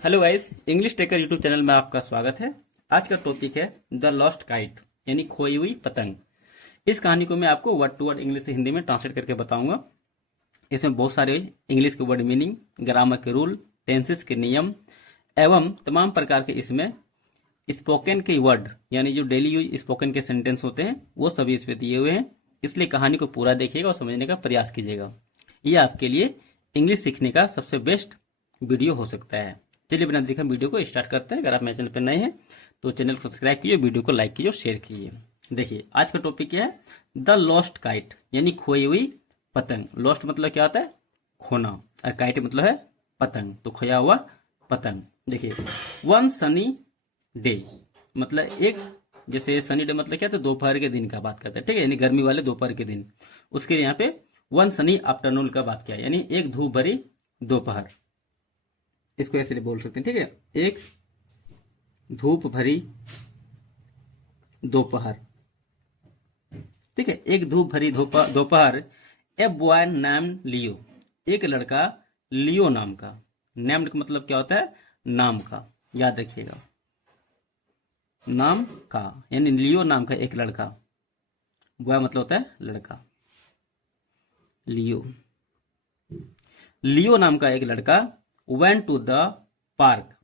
Hello guys, English taker YouTube channel में आपका स्वागत है। आज का टॉपिक है द लॉस्ट काइट, यानी खोई हुई पतंग। इस कहानी को मैं आपको वर्ड टू वर्ड इंग्लिश से हिंदी में ट्रांसलेट करके बताऊंगा। इसमें बहुत सारे इंग्लिश के वर्ड मीनिंग, ग्रामर के रूल, टेंसेस के नियम एवं तमाम प्रकार के इसमें स्पोकन के वर्ड, यानी जो डेली यूज स्पोकन के सेंटेंस होते हैं, वो सभी इस पे दिए हुए हैं। इसलिए कहानी को पूरा देखिएगा और समझने का प्रयास कीजिएगा। ये आपके लिए इंग्लिश सीखने का सबसे बेस्ट वीडियो हो सकता है। चलिए बिना देखे हम वीडियो को स्टार्ट करते हैं। अगर आप मेरे चैनल पर नए हैं तो चैनल को सब्सक्राइब कीजिए, वीडियो को लाइक कीजिए और शेयर कीजिए। देखिए आज का टॉपिक क्या है, द लॉस्ट काइट, यानी खोई हुई पतंग। लॉस्ट मतलब क्या होता है, खोना, और काइट मतलब है पतंग, तो खोया हुआ पतंग। देखिए वन सनी डे मतलब एक, जैसे सनी डे मतलब क्या था, दोपहर के दिन का बात करते हैं, ठीक है, यानी गर्मी वाले दोपहर के दिन। उसके लिए यहाँ पे वन सनी आफ्टरनून का बात किया, यानी एक धूप भरी दोपहर। इसको ऐसे बोल सकते हैं, ठीक है, एक धूप भरी दोपहर। ठीक है, एक धूप भरी दोपहर। ए बॉय नेम लियो, एक लड़का लियो नाम का। नेम्ड का मतलब क्या होता है, नाम का, याद रखिएगा, नाम का, यानी लियो नाम का एक लड़का। बॉय मतलब होता है लड़का, लियो। लियो नाम का एक लड़का वेंट टू द पार्क।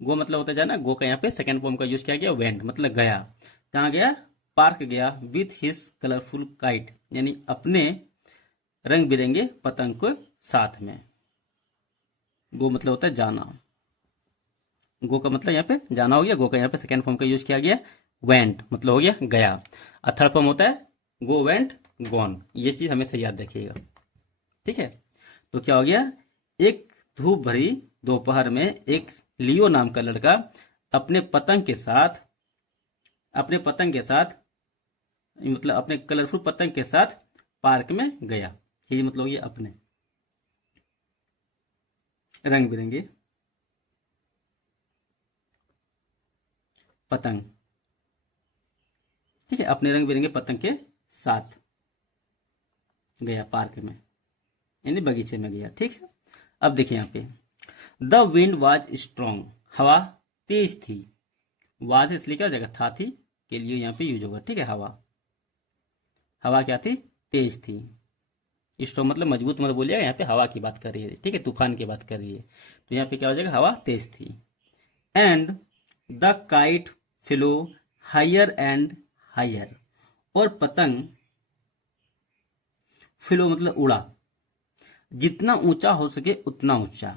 गो मतलब होता है जाना, गो का यहाँ पे सेकंड फॉर्म का यूज किया गया, वेंट मतलब गया। कहाँ गया, पार्क गया। विथ हिज कलरफुल काइट, यानी अपने रंग बिरंगे पतंग को साथ में। गो मतलब होता है जाना, गो का मतलब यहाँ पे जाना हो गया। गो का यहाँ पे सेकंड फॉर्म का यूज किया गया, वेंट मतलब हो गया गया। और थर्ड फॉर्म होता है गो, वेंट, गॉन। ये चीज हमेशा याद रखिएगा, ठीक है। तो क्या हो गया, एक धूप भरी दोपहर में एक लियो नाम का लड़का अपने पतंग के साथ मतलब अपने कलरफुल पतंग के साथ पार्क में गया। ये मतलब ये अपने रंग बिरंगे पतंग, ठीक है, अपने रंग बिरंगे पतंग के साथ गया पार्क में, यानी बगीचे में गया, ठीक है। अब देखिए यहाँ पे द विंड वॉज स्ट्रॉन्ग, हवा तेज थी। वाज इसलिए क्या हो जाएगा, था थी के लिए यहाँ पे यूज होगा, ठीक है। हवा क्या थी, तेज थी। स्ट्रॉन्ग मतलब मजबूत मतलब बोलिएगा, यहाँ पे हवा की बात कर रही है, ठीक है, तूफान की बात कर रही है। तो यहाँ पे क्या हो जाएगा, हवा तेज थी। And the kite flew higher and higher, और पतंग फ्लो मतलब उड़ा, जितना ऊंचा हो सके उतना ऊंचा।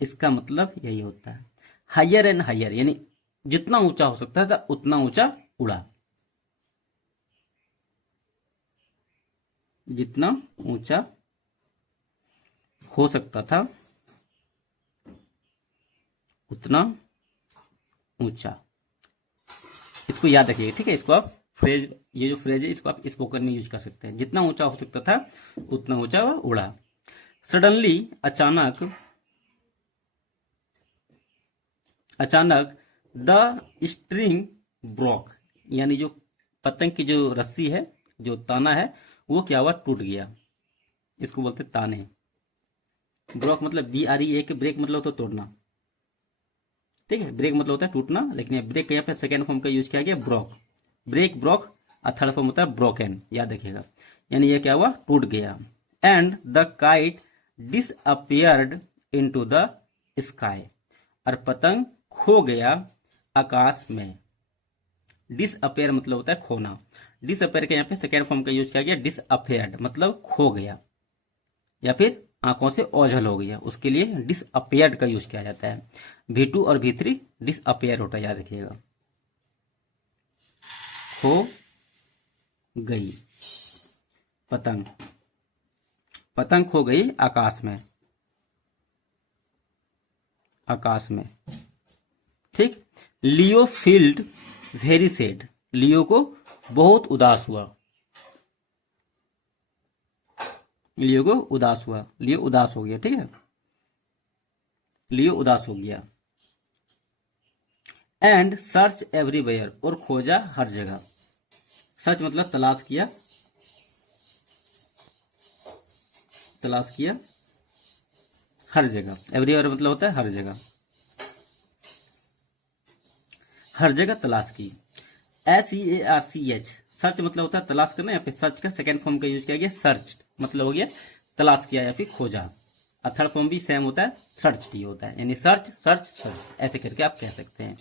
इसका मतलब यही होता है, हायर एंड हायर, यानी जितना ऊंचा हो सकता था उतना ऊंचा उड़ा। जितना ऊंचा हो सकता था उतना ऊंचा। इसको याद रखिएगा, ठीक है। इसको आप फ्रेज, ये जो फ्रेज है इसको आप स्पोकन में यूज कर सकते हैं। जितना ऊंचा हो सकता था उतना ऊंचा वह उड़ा। सडनली अचानक द स्ट्रिंग ब्रोक, यानी जो पतंग की जो रस्सी है, जो ताना है, वो क्या हुआ, टूट गया। इसको बोलते ताने। ब्रोक मतलब BREA के ब्रेक मतलब होता है तोड़ना, ठीक है। ब्रेक मतलब होता है टूटना, लेकिन ब्रेक का यहाँ पे सेकेंड फॉर्म का यूज किया गया, ब्रोक। ब्रेक, ब्रोक, और थर्ड फॉर्म होता है ब्रोकन, याद रखिएगा। यानी ये क्या हुआ, टूट गया। And the kite disappeared into the sky, और पतंग खो गया आकाश में। डिसअपेयर मतलब होता है खोना। डिसअपेयर के यहाँ पे सेकेंड फॉर्म का यूज किया गया, डिसअपेयर्ड मतलब खो गया, या फिर आंखों से ओझल हो गया, उसके लिए डिसअपेयर्ड का यूज किया जाता है। V2 और V3 डिसअपेयर होता है, याद रखिएगा। खो गई पतंग, पतंग खो गई आकाश में, आकाश में, ठीक। लियो फील्ड वेरी सैड, लियो को बहुत उदास हुआ। लियो को उदास हुआ, लियो उदास हो गया, ठीक है, लियो उदास हो गया। एंड सर्च एवरीवेयर, और खोजा हर जगह। सर्च मतलब तलाश किया, तलाश किया हर जगह। एवरीवेयर मतलब होता है हर जगह। हर जगह तलाश की। SEARCH, सर्च मतलब होता है तलाश करना। यहाँ पे सर्च का सेकंड फॉर्म का यूज किया गया, सर्च मतलब हो गया तलाश किया या फिर खोजा। और थर्ड फॉर्म भी सेम होता है, सर्च की होता है, यानी सर्च सर्च सर्च ऐसे करके आप कह सकते हैं।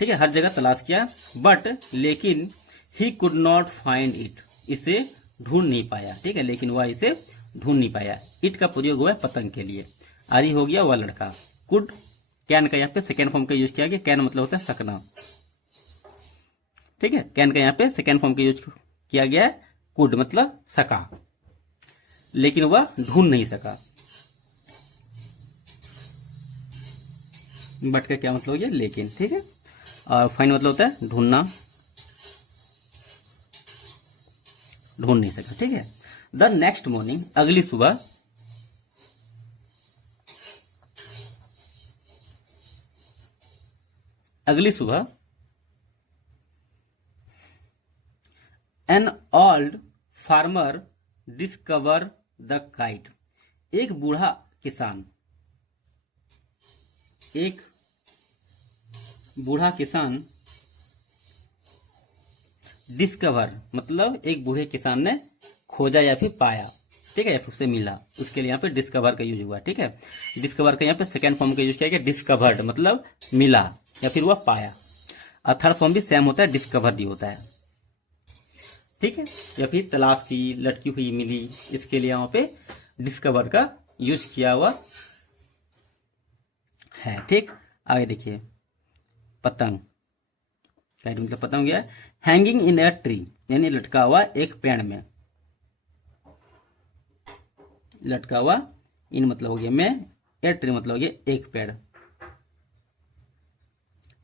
ठीक है, हर जगह तलाश किया, बट लेकिन he could not find it, इसे ढूंढ नहीं पाया। ठीक है, लेकिन वह इसे ढूंढ नहीं पाया। इट का प्रयोग हुआ है पतंग के लिए। आरी हो गया वह लड़का। कुड, कैन का यहाँ पे सेकेंड फॉर्म का यूज किया गया। कैन मतलब होता है सकना। ठीक है, कैन का यहाँ पे सेकेंड फॉर्म का यूज किया गया है। कुड मतलब सका, लेकिन वह ढूंढ नहीं सका। बट का क्या मतलब हो गया, लेकिन। ठीक है, और फाइंड मतलब होता है ढूंढना, ढूंढ नहीं सका। ठीक है, द नेक्स्ट मॉर्निंग, अगली सुबह, अगली सुबह, an old farmer discover the kite, एक बूढ़ा किसान, एक बूढ़ा किसान, डिस्कवर मतलब एक बूढ़े किसान ने खोजा या फिर पाया। ठीक है, या फिर उसे मिला, उसके लिए यहाँ पे डिस्कवर का यूज हुआ। ठीक है, डिस्कवर का यहाँ पे सेकंड फॉर्म का यूज किया गया, डिस्कवर्ड मतलब मिला या फिर वह पाया। और थर्ड फॉर्म भी सेम होता है, डिस्कवर्ड ही होता है। ठीक है, या फिर तलाश की, लटकी हुई मिली, इसके लिए यहाँ पे डिस्कवर का यूज किया हुआ है। ठीक, आगे देखिए, पतंग, मतलब पतंग गया हैंगिंग इन ए ट्री, यानी लटका हुआ एक पेड़ में। लटका हुआ, इन मतलब हो गया में, ए ट्री मतलब हो गया एक पेड़,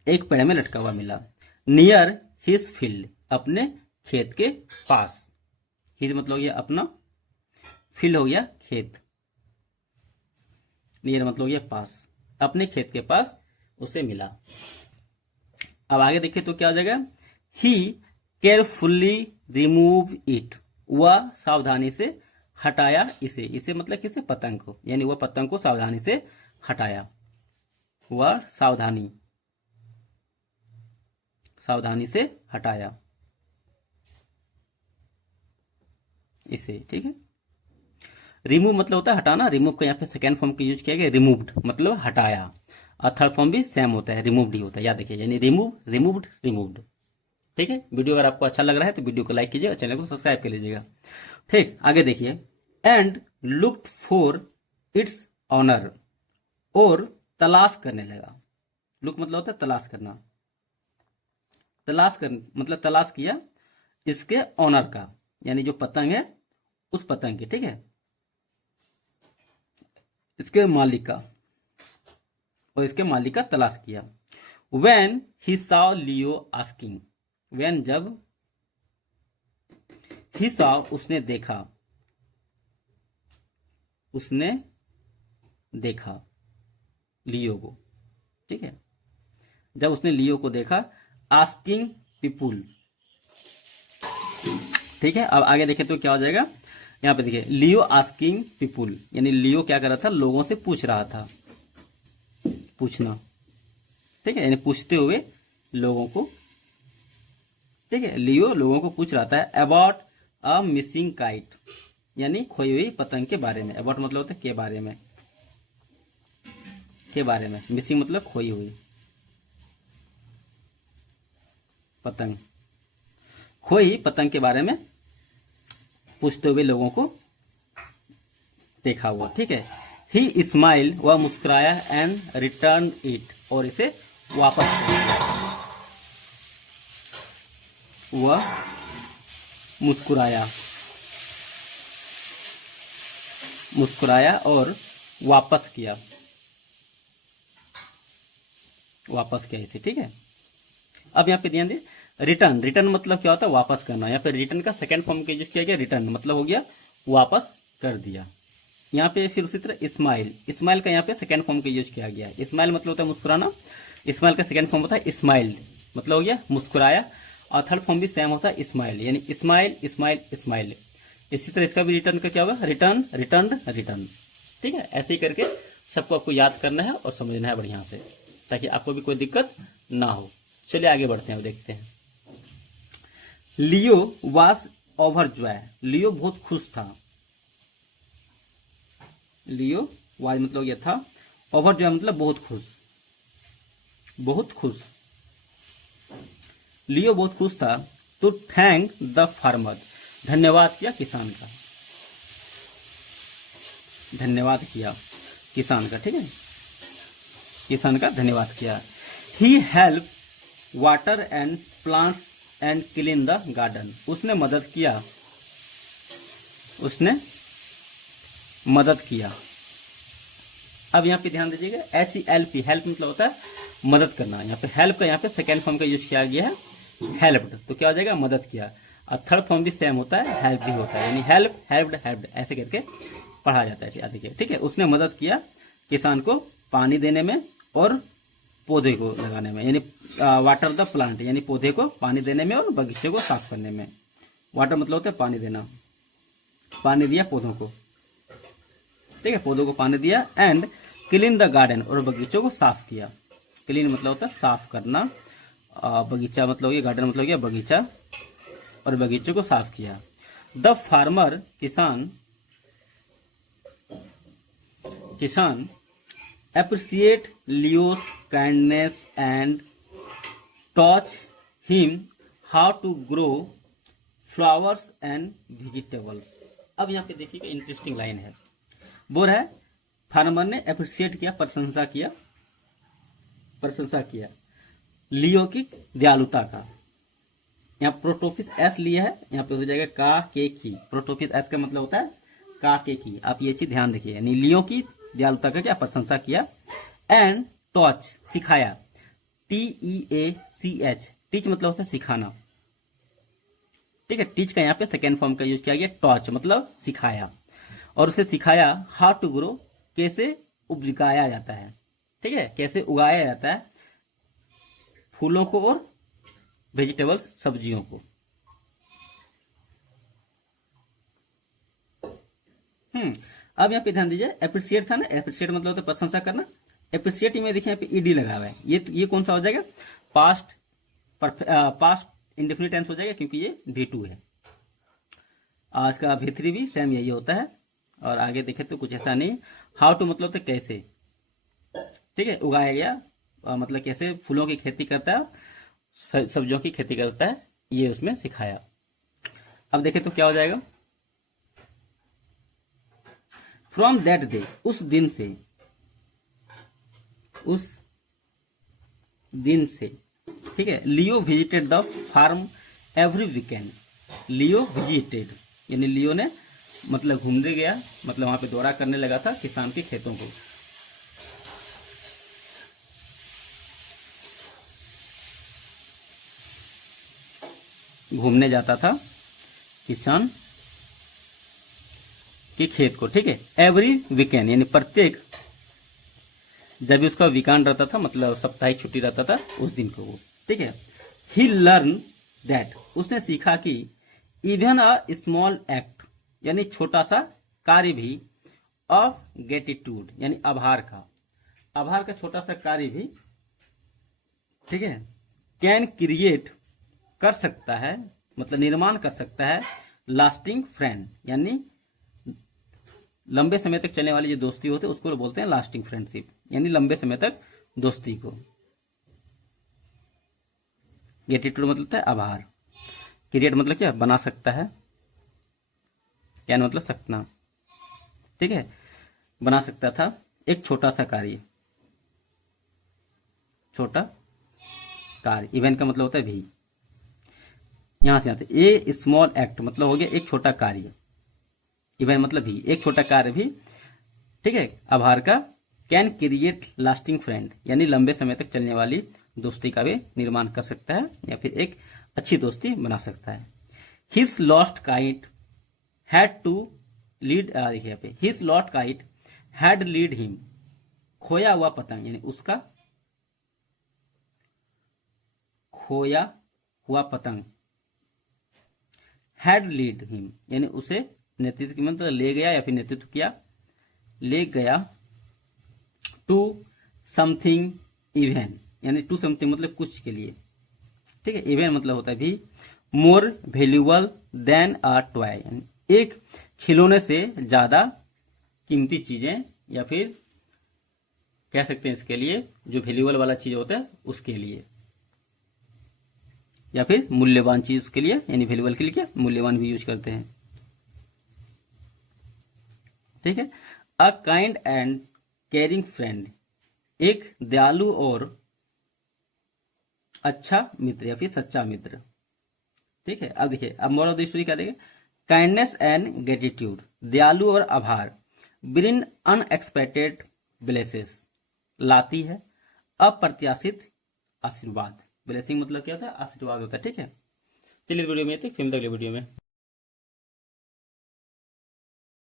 एक पेड़ में लटका हुआ मिला। नियर हिज फील्ड, अपने खेत के पास। हिज मतलब हो गया अपना, फील्ड हो गया खेत, नियर मतलब हो गया पास, अपने खेत के पास उसे मिला। अब आगे देखिए तो क्या हो जाएगा, ही केयरफुली रिमूव इट, वह सावधानी से हटाया इसे। इसे मतलब किसे, पतंग को, यानी वह पतंग को सावधानी से हटाया। वह सावधानी, सावधानी से हटाया इसे। ठीक है, रिमूव मतलब होता है हटाना। रिमूव का यहाँ पे सेकेंड फॉर्म का यूज किया गया, रिमूव्ड मतलब हटाया। और थर्ड फॉर्म भी सेम होता है, रिमूव्ड ही होता है, याद रखिए, यानी रिमूव, रिमूव्ड, रिमूव्ड। ठीक है, वीडियो अगर आपको अच्छा लग रहा है तो वीडियो को लाइक कीजिए और चैनल को सब्सक्राइब कर लीजिएगा। ठीक, आगे देखिए, and looked for its owner, और तलाश करने लगा। लुक मतलब होता है तलाश करना, तलाश कर मतलब तलाश किया इसके ऑनर का, यानी जो पतंग है उस पतंग की। ठीक है, इसके मालिक का, और इसके मालिक का तलाश किया। When he saw Leo asking, when जब, he saw उसने देखा, उसने देखा लियो को। ठीक है, जब उसने लियो को देखा, आस्किंग पीपुल। ठीक है, अब आगे देखें तो क्या हो जाएगा, यहाँ पे देखिए, लियो आस्किंग पीपुल, यानी लियो क्या कर रहा था, लोगों से पूछ रहा था, पूछना। ठीक है, यानी पूछते हुए लोगों को। ठीक है, लियो लोगों को पूछ रहा था अबाउट अ मिसिंग काइट, यानी खोई हुई पतंग के बारे में। अबाउट मतलब होता है के बारे में, के बारे में। मिसिंग मतलब खोई हुई पतंग, खोई पतंग के बारे में पूछते हुए लोगों को देखा हुआ। ठीक है, ही स्माइल, वह मुस्कुराया, एंड रिटर्न इट, और इसे वापस कर दिया। वह मुस्कुराया, मुस्कुराया और वापस किया, वापस किया इसे। ठीक है, अब यहाँ पे ध्यान दे, रिटर्न, रिटर्न मतलब क्या होता है, वापस करना। यहाँ पे रिटर्न का सेकंड फॉर्म का यूज किया गया, रिटर्न मतलब हो गया वापस कर दिया। यहाँ पे फिर उसी तरह स्माइल, स्माइल का यहाँ पे सेकंड फॉर्म का यूज किया गया। स्माइल मतलब होता है मुस्कुराना, स्माइल का सेकंड फॉर्म होता है स्माइल, मतलब हो गया मुस्कुराया। और थर्ड फॉर्म भी सेम होता है स्माइल, यानी स्माइल स्माइल स्माइल। इसी तरह इसका भी रिटर्न का क्या होगा, रिटर्न रिटर्न रिटर्न। ठीक है, ऐसे ही करके सबको आपको याद करना है और समझना है बढ़िया से, ताकि आपको भी कोई दिक्कत ना हो। चलिए आगे बढ़ते हैं, देखते हैं। लियो वॉज ओवर जॉय, लियो बहुत खुश था। लियो वाज मतलब यह था, ओवर जॉय मतलब बहुत खुश, बहुत खुश। लियो बहुत खुश था तो थैंक द फार्मर, धन्यवाद किया किसान का, धन्यवाद किया किसान का, ठीक है, किसान का धन्यवाद किया। He help water and plants and clean the garden, उसने मदद किया, उसने मदद किया। अब यहाँ पे ध्यान दीजिएगा, HELP, हेल्प मतलब होता है मदद करना। यहाँ पे हेल्प का यहाँ पे सेकेंड फॉर्म का यूज किया गया है, हेल्प्ड, तो क्या हो जाएगा, मदद किया। और थर्ड फॉर्म भी सेम होता है, हेल्प भी होता है, यानी हेल्प, हेल्प्ड, हेल्प्ड ऐसे करके पढ़ा जाता है। देखिए, ठीक है, उसने मदद किया किसान को पानी देने में और पौधे को लगाने में, यानी वाटर द प्लांट, यानी पौधे को पानी देने में और बगीचे को साफ करने में। वाटर मतलब होता है पानी देना, पानी दिया पौधों को, ठीक है, पौधों को पानी दिया। एंड क्लीन द गार्डन, और बगीचों को साफ किया। क्लीन मतलब होता है साफ करना, बगीचा मतलब ये, गार्डन मतलब ये बगीचा, और बगीचों को साफ किया। द फार्मर, किसान, किसान appreciate Leo's kindness and taught him how to grow flowers and vegetables। अब यहाँ पे देखिएगा इंटरेस्टिंग लाइन है, बोल रहा है फार्मर ने अप्रिशिएट किया, प्रशंसा किया, प्रशंसा किया लियो की दयालुता का। यहाँ प्रोटोफिस एस लिया है, यहाँ पे हो जाएगा का के की, प्रोटोफिस एस का मतलब होता है का के की, आप ये चीज ध्यान रखिए, यानी लियो की दयालुता का क्या प्रशंसा किया। एंड टॉच, सिखाया, TEACH, टीच मतलब होता है सिखाना, ठीक है, टीच का यहाँ पे सेकेंड फॉर्म का यूज किया गया, टॉच मतलब सिखाया, और उसे सिखाया हाउ टू ग्रो, कैसे उगाया जाता है, ठीक है, कैसे उगाया जाता है फूलों को और वेजिटेबल्स, सब्जियों को। अब यहाँ पे ध्यान दीजिए, अप्रिशिएट था ना, अप्रिशिएट मतलब होता है प्रशंसा करना, अप्रिशिएट में देखिए यहाँ पे ईडी लगा हुआ है, ये कौन सा हो जाएगा, पास्ट, पास्ट इंडेफिनिट टेंस हो जाएगा, क्योंकि ये V2 है। आज का V3 भी सेम यही होता है। और आगे देखे तो कुछ ऐसा नहीं। हाउ टू मतलब होता है कैसे, ठीक है, उगाया गया मतलब कैसे फूलों की खेती करता है, सब्जियों की खेती करता है, ये उसमें सिखाया। अब देखे तो क्या हो जाएगा, फ्रॉम दैट डे, उस दिन से, उस दिन से, ठीक है। Leo visited the farm every weekend, Leo visited यानी लियो ने मतलब घूमने गया, मतलब वहां पे दौरा करने लगा था किसान के खेतों को। घूमने जाता था किसान के खेत को, ठीक है, एवरी वीकेंड यानी प्रत्येक, जब भी उसका वीकेंड रहता था मतलब साप्ताहिक छुट्टी रहता था उस दिन को वो, ठीक है। ही लर्न दैट, उसने सीखा कि इवन अ स्मॉल एक्ट यानी छोटा सा कार्य भी, ऑफ ग्रेटिट्यूड यानी आभार का छोटा सा कार्य भी, ठीक है, कैन क्रिएट कर सकता है, मतलब निर्माण कर सकता है, लास्टिंग फ्रेंड यानी लंबे समय तक चलने वाली जो दोस्ती होती है उसको बोलते हैं लास्टिंग फ्रेंडशिप, यानी लंबे समय तक दोस्ती को। ग्रेटिट्यूड मतलब है आभार, क्रिएट मतलब क्या, बना सकता है, कैन मतलब सकना, ठीक है, बना सकता था एक छोटा सा कार्य, छोटा कार्य, इवेंट का मतलब होता है भी, यहां से आते ए स्मॉल एक्ट मतलब हो गया एक छोटा कार्य, इवेंट मतलब भी एक छोटा कार्य भी, ठीक है, आभार का। कैन क्रिएट लास्टिंग फ्रेंड यानी लंबे समय तक चलने वाली दोस्ती का भी निर्माण कर सकता है या फिर एक अच्छी दोस्ती बना सकता है। His lost kite had to lead, देखिए यहाँ पे his lost kite had lead him, खोया हुआ पतंग यानी उसका खोया हुआ पतंग, हैड लीड हिम यानी उसे नेतृत्व मतलब ले गया या फिर नेतृत्व किया, ले गया, टू समथिंग इवन यानी टू समथिंग मतलब कुछ के लिए, ठीक है। इवन मतलब होता है भी more valuable then a toy, एक खिलौने से ज्यादा कीमती चीजें, या फिर कह सकते हैं इसके लिए जो वैल्यूएबल वाला चीज होता है उसके लिए, या फिर मूल्यवान चीज के लिए, यानी वैल्यूएबल के लिए क्या मूल्यवान भी यूज करते हैं। ठीक है। A kind and caring friend, एक दयालु और अच्छा मित्र या फिर सच्चा मित्र। ठीक है। अब देखिए, अब मोरल ऑफ द स्टोरी क्या देगा, काइंडनेस एंड ग्रेटिट्यूड, दयालु और आभार, ब्रिंग अनएक्सपेक्टेड ब्लेसेस, लाती है अप्रत्याशित आशीर्वाद। ब्लेसिंग मतलब क्या होता है, आशीर्वाद होता है। ठीक है। चलिए इस वीडियो में फिल्म अगले वीडियो में।